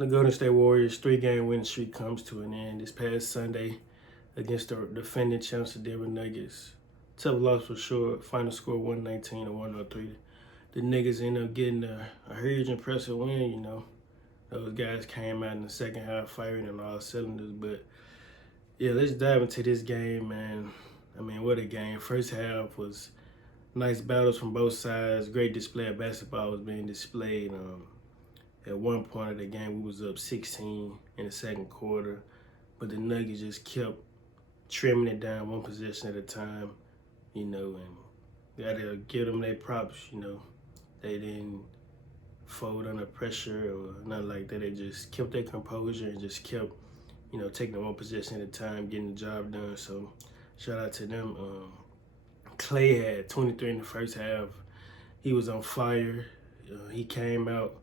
The Golden State Warriors 3-game winning streak comes to an end this past Sunday against the defending champs, the Denver Nuggets. Tough loss for sure. Final score 119 to 103. The Nuggets ended up getting a huge impressive win, you know. Those guys came out in the second half firing on all cylinders. But yeah, let's dive into this game, man. I mean, what a game. First half was nice battles from both sides. Great display of basketball was being displayed. At one point of the game, we was up 16 in the second quarter, but the Nuggets just kept trimming it down one possession at a time, you know, and gotta give them their props, you know. They didn't fold under pressure or nothing like that. They just kept their composure and just kept, you know, taking one possession at a time, getting the job done. So shout out to them. Clay had 23 in the first half. He was on fire. He came out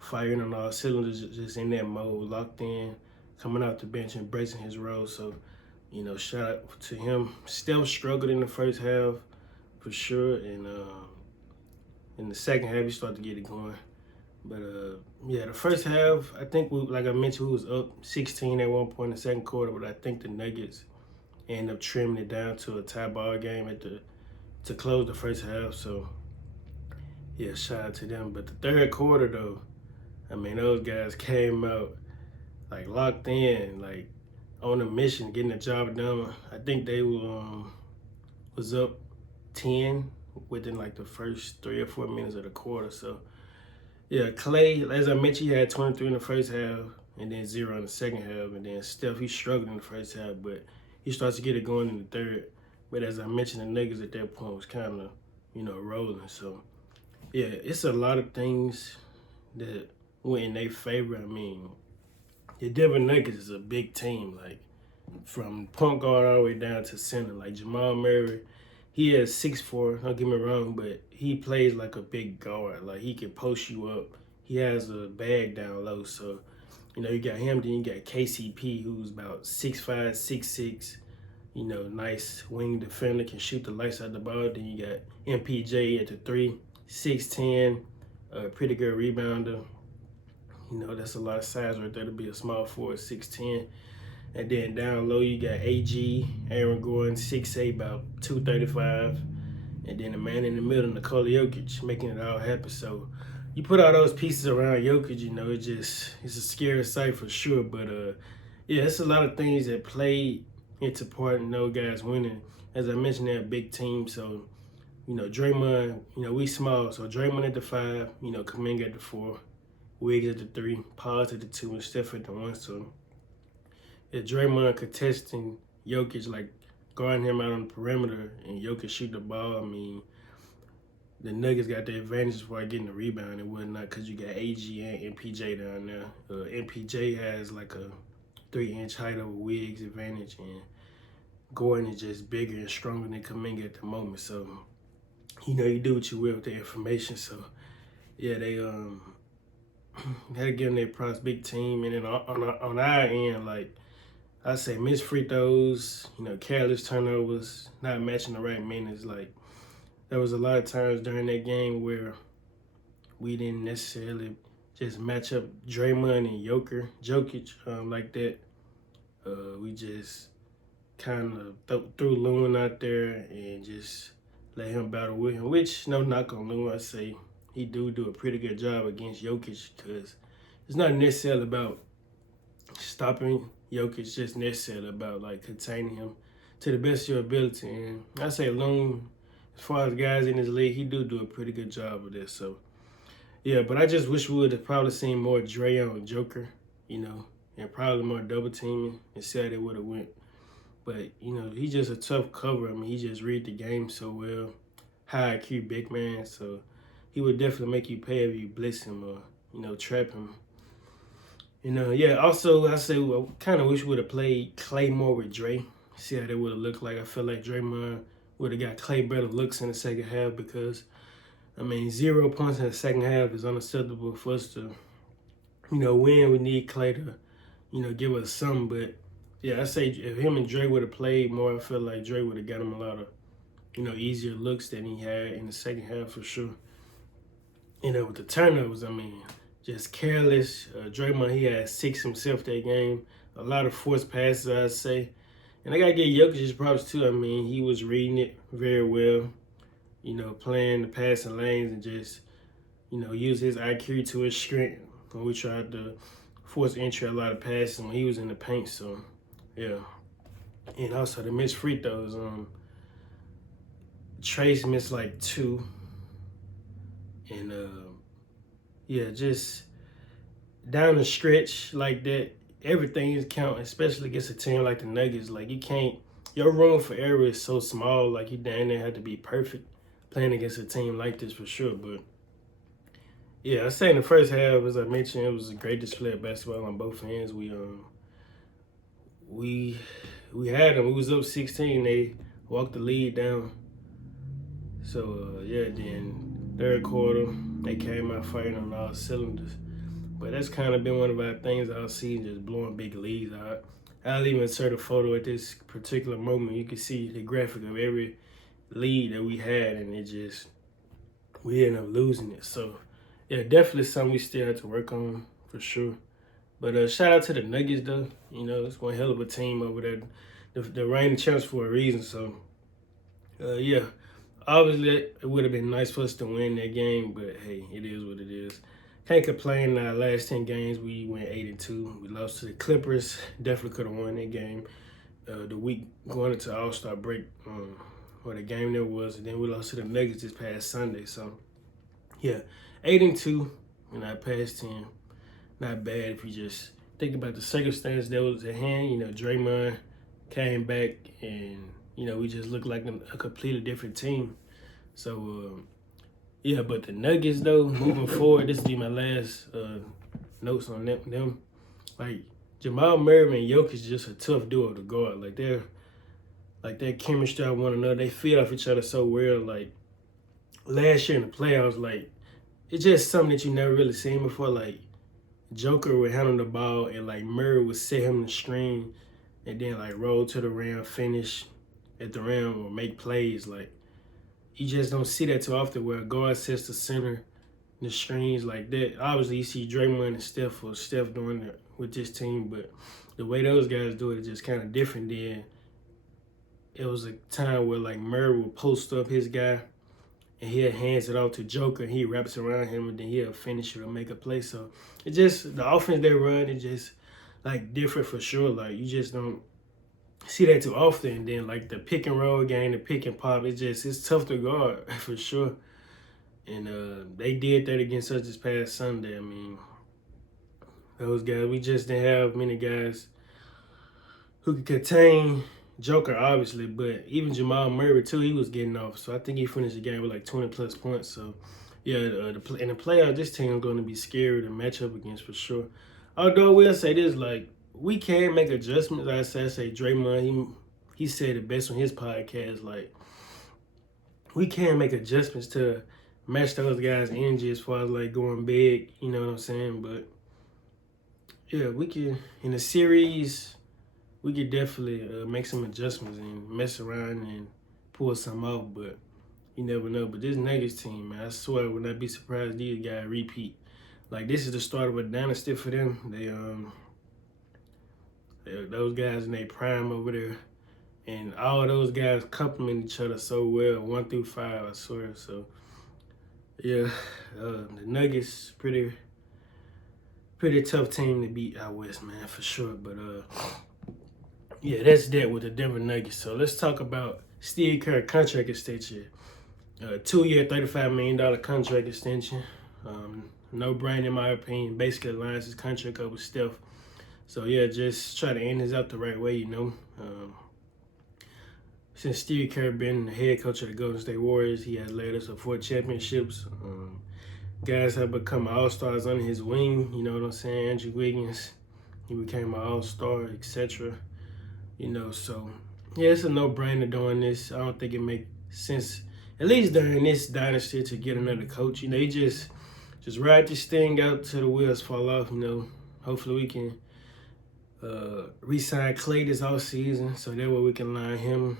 firing on all cylinders, just in that mode, locked in, coming out the bench, embracing his role. So, you know, shout out to him. Still struggled in the first half, for sure. And in the second half, he started to get it going. But, yeah, the first half, I think, like I mentioned, we was up 16 at one point in the second quarter, but I think the Nuggets ended up trimming it down to a tie ball game to close the first half. So, yeah, shout out to them. But the third quarter, though, I mean, those guys came out like locked in, like on a mission, getting the job done. I think they was up 10 within like the first 3 or 4 minutes of the quarter. So yeah, Clay, as I mentioned, he had 23 in the first half and then 0 in the second half. And then Steph, he struggled in the first half, but he starts to get it going in the third. But as I mentioned, the Nuggets at that point was kind of, you know, rolling. So yeah, it's a lot of things that went in their favor. I mean, the Denver Nuggets is a big team, like from point guard all the way down to center. Like Jamal Murray, he is 6'4", don't get me wrong, but he plays like a big guard. Like he can post you up. He has a bag down low. So, you know, you got him, then you got KCP, who's about 6'5", 6'6", you know, nice wing defender, can shoot the lights out the ball. Then you got MPJ at the 3, 6'10", pretty good rebounder. You know, that's a lot of size right there to be a small forward, 6'10". And then down low, you got AG, Aaron Gordon, 6'8", about 235. And then the man in the middle, Nikola Jokic, making it all happen. So you put all those pieces around Jokic, you know, it's a scary sight for sure. But yeah, it's a lot of things that played into part in those guys winning. As I mentioned, they're a big team. So, you know, Draymond, you know, we small. So Draymond at the 5, you know, Kuminga at the 4. Wiggs at the 3, Pause at the 2, and Steph at the 1. So if Draymond contesting Jokic, like guarding him out on the perimeter, and Jokic shoot the ball, I mean, the Nuggets got the advantage for getting the rebound and whatnot, because you got AG and MPJ down there. MPJ has like a 3-inch height over Wiggs advantage, and Gordon is just bigger and stronger than Kuminga at the moment. So, you know, you do what you will with the information. So, yeah, they had to give them their props, big team. And then on our end, like I say, missed free throws, you know, careless turnovers, not matching the right minutes. Like there was a lot of times during that game where we didn't necessarily just match up Draymond and Jokic like that. We just kind of threw Loon out there and just let him battle with him, which no knock on Loon, I say he do a pretty good job against Jokic, because it's not necessarily about stopping Jokic, it's just necessarily about like containing him to the best of your ability. And I say Loon, as far as guys in this league, he do a pretty good job of this. So yeah, but I just wish we would have probably seen more Dre on Joker, you know, and probably more double teaming and see how they would have went. But, you know, he's just a tough cover. I mean, he just read the game so well. High IQ big man, so he would definitely make you pay if you blitz him or, you know, trap him. You know, yeah, also, I say, I kind of wish we would have played Clay more with Dre. See how they would have looked like. I feel like Draymond would have got Clay better looks in the second half, because, I mean, 0 points in the second half is unacceptable for us to, you know, win. We need Clay to, you know, give us something. But, yeah, I say if him and Dre would have played more, I feel like Dre would have got him a lot of, you know, easier looks than he had in the second half for sure. You know, with the turnovers, I mean, just careless. Draymond, he had 6 himself that game. A lot of forced passes, I'd say. And I got to give Jokic his props, too. I mean, he was reading it very well, playing the passing lanes and just, use his IQ to his strength when we tried to force entry a lot of passes when he was in the paint. So, yeah. And also the missed free throws. Trace missed like 2. And, yeah, just down the stretch like that, everything is counting, especially against a team like the Nuggets. Like, you can't, your room for error is so small. Like, you down there have to be perfect playing against a team like this for sure. But, yeah, I say in the first half, as I mentioned, it was a great display of basketball on both ends. We had them. We was up 16. They walked the lead down. So, yeah, then third quarter, they came out fighting on all cylinders. But that's kind of been one of our things all season, just blowing big leads out. I'll even insert a photo at this particular moment. You can see the graphic of every lead that we had, and we ended up losing it. So, yeah, definitely something we still have to work on for sure. But shout out to the Nuggets, though. It's one hell of a team over there. The reigning champs for a reason. So, yeah, obviously it would have been nice for us to win that game, but hey, it is what it is. Can't complain. Our last 10 games, we went 8-2. We lost to the Clippers. Definitely could have won that game. The week going into All-Star break, where the game there was, and then we lost to the Nuggets this past Sunday. So, yeah, 8-2 in our past 10. Not bad if you just think about the circumstance that was at hand. Draymond came back, and we just looked like a completely different team. So, yeah, but the Nuggets, though, moving forward, this will be my last notes on them. Like, Jamal Murray and Jokic is just a tough duo to guard. Like, their chemistry on one another. They feed off each other so well. Like, last year in the playoffs, like, it's just something that you never really seen before. Like, Joker would handle the ball, and, like, Murray would set him the screen and then, like, roll to the rim, finish at the rim, or make plays. Like, you just don't see that too often where a guard sets the center, the screens like that. Obviously, you see Draymond and Steph doing it with this team, but the way those guys do it is just kind of different. Then it was a time where, like, Murray will post up his guy, and he'll hands it off to Joker, and he wraps around him, and then he'll finish it or make a play. So it's just the offense they run is just, like, different for sure. Like, you just don't see that too often. And then, like, the pick and roll game, the pick and pop, it's tough to guard for sure. And they did that against us this past Sunday. I mean, those guys, we just didn't have many guys who could contain Joker, obviously, but even Jamal Murray too, he was getting off. So I think he finished the game with like 20 plus points. So yeah, in the playoffs, this team is going to be scary to match up against for sure. Although I will say this, like, we can make adjustments. I say Draymond, he said it best on his podcast. Like, we can make adjustments to match those guys' energy as far as, like, going big. You know what I'm saying? But yeah, we can in the series. We could definitely make some adjustments and mess around and pull something off. But you never know. But this Nuggets team, man, I swear I would not be surprised these guys repeat. Like, this is the start of a dynasty for them. Those guys in their prime over there, and all those guys complement each other so well, 1 through 5, I swear. So yeah, the Nuggets pretty tough team to beat out west, man, for sure. But yeah, that's that with the Denver Nuggets. So let's talk about Steve Kerr contract extension. 2-year, $35 million contract extension. No brainer in my opinion. Basically lines his contract up with Steph. So yeah, just try to end this out the right way, Since Steve Kerr been the head coach of the Golden State Warriors, he has led us to 4 championships. Guys have become all-stars under his wing, you know what I'm saying? Andrew Wiggins, he became an all-star, etc. So yeah, it's a no-brainer doing this. I don't think it makes sense, at least during this dynasty, to get another coach. You just ride this thing out till the wheels fall off. Hopefully we can re-sign Clay this offseason, so that way we can line him,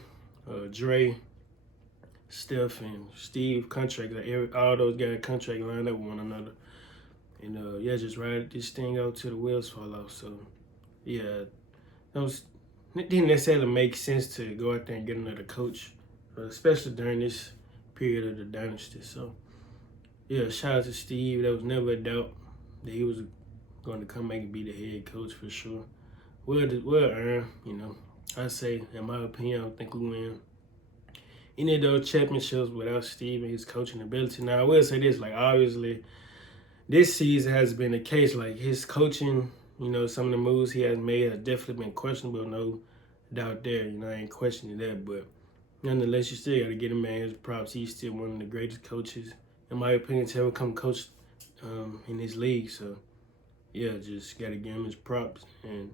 Dre, Steph, and Steve contract, all those guys contract lined up with one another. And yeah, just ride this thing out till the wheels fall off. So yeah, it didn't necessarily make sense to go out there and get another coach, especially during this period of the dynasty. So yeah, shout out to Steve. There was never a doubt that he was going to come back and be the head coach for sure. Well earned, I say, in my opinion, I don't think we win any of those championships without Steve and his coaching ability. Now, I will say this, like, obviously, this season has been the case. Like, his coaching, some of the moves he has made have definitely been questionable, no doubt there. I ain't questioning that. But nonetheless, you still got to get him man his props. He's still one of the greatest coaches, in my opinion, to ever come coach in this league. So, yeah, just got to give him his props. And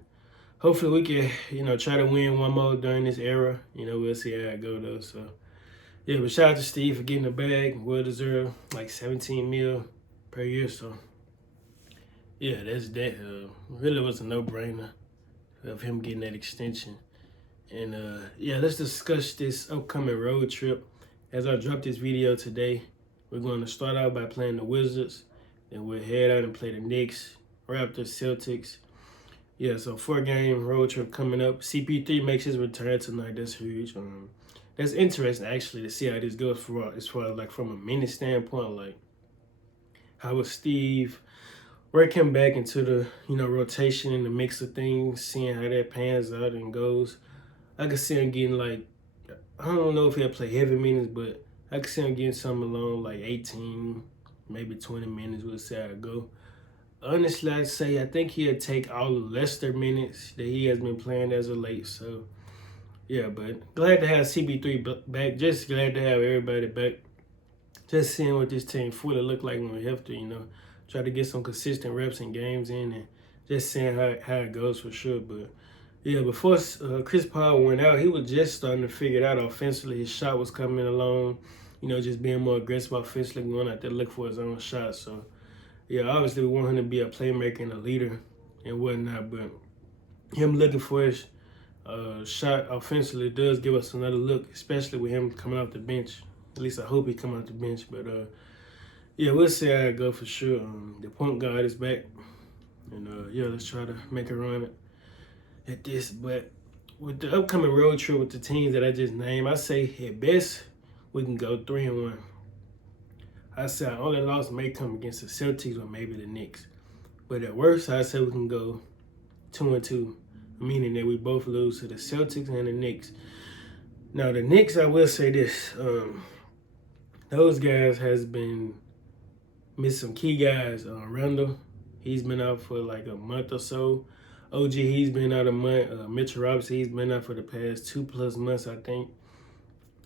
hopefully we can, try to win one more during this era. We'll see how it goes, though. So, yeah, but shout out to Steve for getting the bag. Well deserved, like 17 mil per year. So, yeah, that's that. Really was a no-brainer of him getting that extension. And, yeah, let's discuss this upcoming road trip. As I drop this video today, we're going to start out by playing the Wizards. Then we'll head out and play the Knicks, Raptors, Celtics. Yeah, so 4-game road trip coming up. CP3 makes his return tonight. That's huge. That's interesting, actually, to see how this goes as far as, like, from a minute standpoint. Like, how will Steve work him back into the, rotation and the mix of things, seeing how that pans out and goes. I could see him getting, like, I don't know if he'll play heavy minutes, but I could see him getting something along, like, 18, maybe 20 minutes. We'll see how it go. Honestly, I'd say I think he'll take all the Leicester minutes that he has been playing as of late. So, yeah, but glad to have CP3 back. Just glad to have everybody back. Just seeing what this team fully look like when we're healthy, Try to get some consistent reps and games in and just seeing how it goes for sure. But, yeah, before Chris Paul went out, he was just starting to figure it out offensively. His shot was coming along, just being more aggressive offensively, going out there looking for his own shot. So, yeah, obviously we want him to be a playmaker and a leader and whatnot, but him looking for his shot offensively does give us another look, especially with him coming off the bench. At least I hope he come off the bench, but yeah, we'll see how it go for sure. The point guard is back, and yeah, let's try to make a run at this. But with the upcoming road trip with the teams that I just named, I say at best we can go 3-1. I say our only loss may come against the Celtics or maybe the Knicks. But at worst, I say we can go 2-2, meaning that we both lose to the Celtics and the Knicks. Now, the Knicks, I will say this. Those guys has been missing some key guys. Randall, he's been out for like a month or so. OG, he's been out a month. Mitchell Robinson, he's been out for the past 2+ months, I think.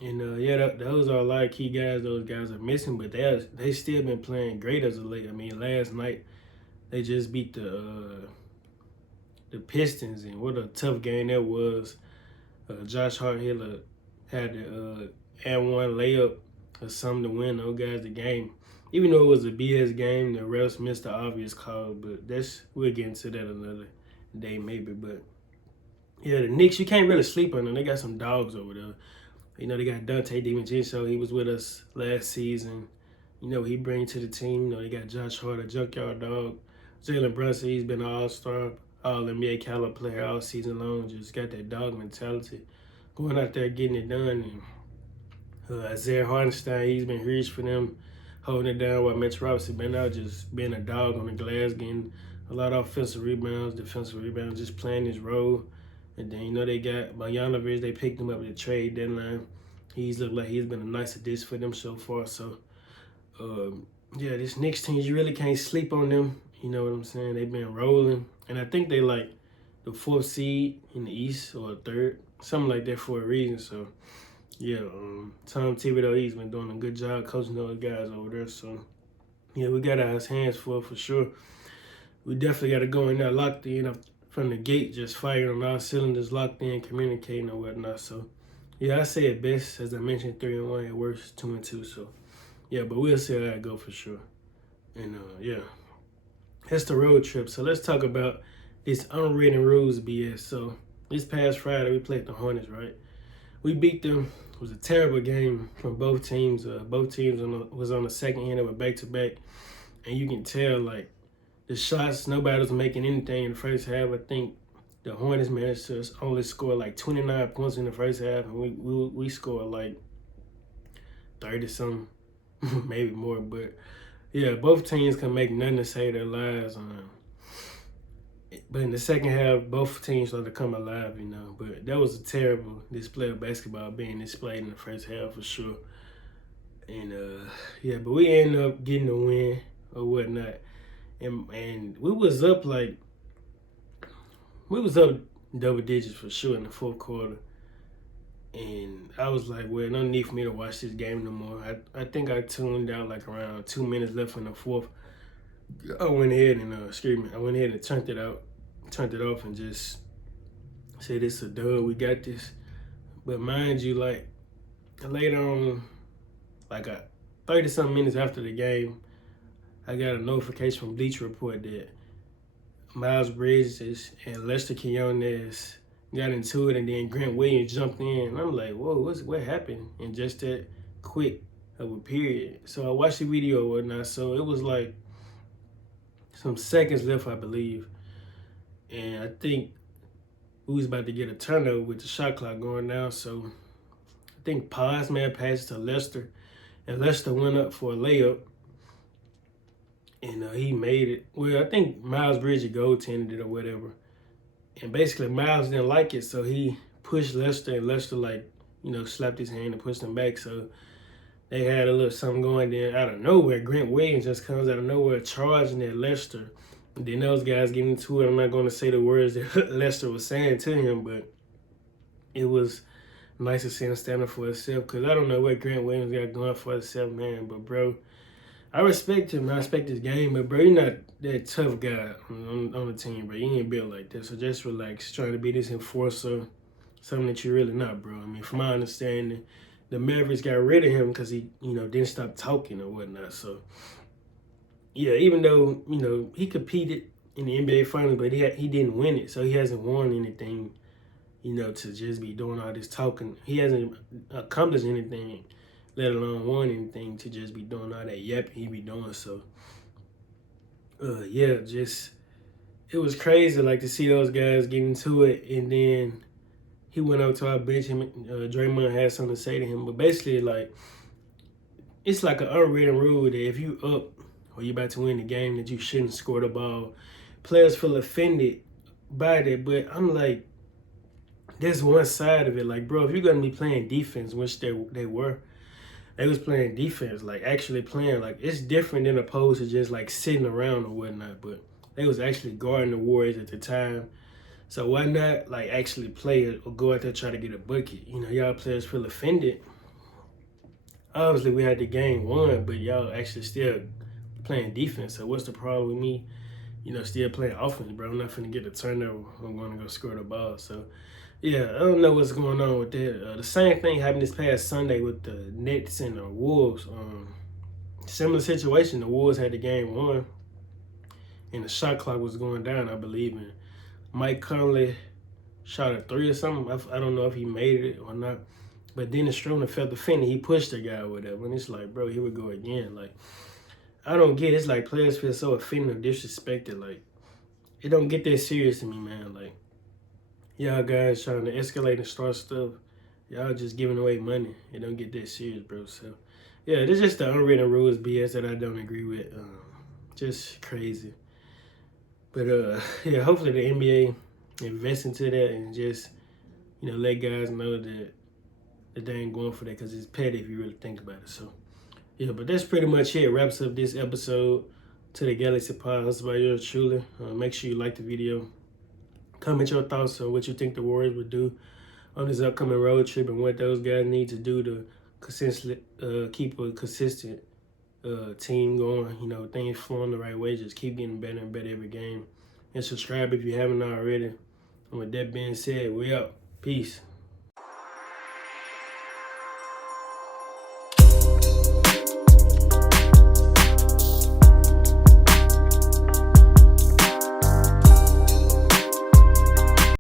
And yeah, those are a lot of key guys. Those guys are missing, but they still been playing great as of late. I mean, last night they just beat the Pistons, and what a tough game that was. Josh Hart had the and one layup or something to win those guys the game. Even though it was a BS game, the refs missed the obvious call, but we'll get into that another day maybe. But yeah, the Knicks, you can't really sleep on them. They got some dogs over there. They got Dante DiVincenzo. He was with us last season. He brings to the team. They got Josh Hart, a junkyard dog. Jalen Brunson, he's been an all-star, all-NBA caliber player all season long. Just got that dog mentality. Going out there, getting it done. And Isaiah Hartenstein, he's been huge for them, holding it down while Mitch Robinson been out, just being a dog on the glass, getting a lot of offensive rebounds, defensive rebounds, just playing his role. And then, they got Bogdanovic. They picked him up at the trade deadline. He's looked like he's been a nice addition for them so far. So, yeah, this Knicks team, you really can't sleep on them. You know what I'm saying? They've been rolling. And I think they like the 4th seed in the East or a 3rd, something like that for a reason. So, yeah, Tom Thibodeau, he's been doing a good job coaching those guys over there. So, yeah, we got our hands full for sure. We definitely got to go in there locked in from the gate, just firing on all cylinders, locked in, communicating and whatnot. So, yeah, I say at best, as I mentioned, 3-1, at worst, 2-2. So, yeah, but we'll see how that go for sure. And, yeah, that's the road trip. So let's talk about this unwritten rules BS. So this past Friday, we played the Hornets, right? We beat them. It was a terrible game from both teams. Both teams was on the second end of a back-to-back. And you can tell, like, the shots, nobody was making anything in the first half. I think the Hornets managed to only score like 29 points in the first half, and we scored like 30 something, maybe more. But yeah, both teams can make nothing to save their lives. But in the second half, both teams started to come alive, you know. But that was a terrible display of basketball being displayed in the first half for sure. And yeah, but we ended up getting the win or whatnot. And we was up double digits for sure in the fourth quarter. And I was like, well, no need for me to watch this game no more. I think I tuned out like around 2 minutes left in the fourth. I went ahead and I went ahead and turned it off, and just said it's a dub. We got this. But mind you, like later on, like 30 something minutes after the game, I got a notification from Bleacher Report that Miles Bridges and Lester Quinones got into it, and then Grant Williams jumped in. And I'm like, whoa, what happened in just that quick of a period? So I watched the video and whatnot. So it was like some seconds left, I believe. And I think we was about to get a turnover with the shot clock going down. So I think Paz may have passed to Lester, and Lester went up for a layup. And he made it. Well, I think Miles Bridges goaltended it or whatever. And basically, Miles didn't like it, so he pushed Lester, and Lester, like, you know, slapped his hand and pushed him back. So they had a little something going. Then out of nowhere, Grant Williams just comes out of nowhere charging at Lester. And then those guys get into it. I'm not going to say the words that Lester was saying to him, but it was nice to see him standing for himself, because I don't know what Grant Williams got going for himself, man. But, bro, I respect him. I respect his game, but, bro, you're not that tough guy on the team, bro. You ain't built like that. So just relax. Trying to be this enforcer, something that you're really not, bro. I mean, from my understanding, the Mavericks got rid of him because he, you know, didn't stop talking or whatnot. So, yeah, even though, you know, he competed in the NBA Finals, but he didn't win it. So he hasn't won anything, you know, to just be doing all this talking. He hasn't accomplished anything, let alone won anything, to just be doing all that yapping he be doing. So, yeah, just, it was crazy, like, to see those guys get into it. And then he went over to our bench, and Draymond had something to say to him. But basically, like, it's like an unwritten rule that if you up or you about to win the game, that you shouldn't score the ball. Players feel offended by that, but I'm like, there's one side of it. Like, bro, if you're going to be playing defense, which they was playing defense, like actually playing, like it's different than opposed to just like sitting around or whatnot. But they was actually guarding the Warriors at the time. So why not like actually play it or go out there try to get a bucket? You know, y'all players feel offended. Obviously, we had the game won, but y'all actually still playing defense. So what's the problem with me, you know, still playing offense, bro? I'm not finna get a turnover. I'm going to go score the ball. So, yeah, I don't know what's going on with that. The same thing happened this past Sunday with the Nets and the Wolves. Similar situation. The Wolves had the game won, and the shot clock was going down, I believe. And Mike Conley shot a three or something. I don't know if he made it or not. But Dennis Schroeder felt offended. He pushed the guy or whatever. And it's like, bro, here we go again. Like, I don't get it. It's like players feel so offended or disrespected. Like, it don't get that serious to me, man. Like, y'all guys trying to escalate and start stuff. Y'all just giving away money. It don't get that serious, bro. So, yeah, this is just the unwritten rules BS that I don't agree with. Just crazy. But, yeah, hopefully the NBA invests into that and just, you know, let guys know that they ain't going for that, because it's petty if you really think about it. So, yeah, but that's pretty much it. Wraps up this episode to the Galaxy Pod, hosted by yours truly. Make sure you like the video. Comment your thoughts on what you think the Warriors would do on this upcoming road trip and what those guys need to do to consistently keep a consistent team going. You know, things flowing the right way. Just keep getting better and better every game. And subscribe if you haven't already. And with that being said, we out. Peace.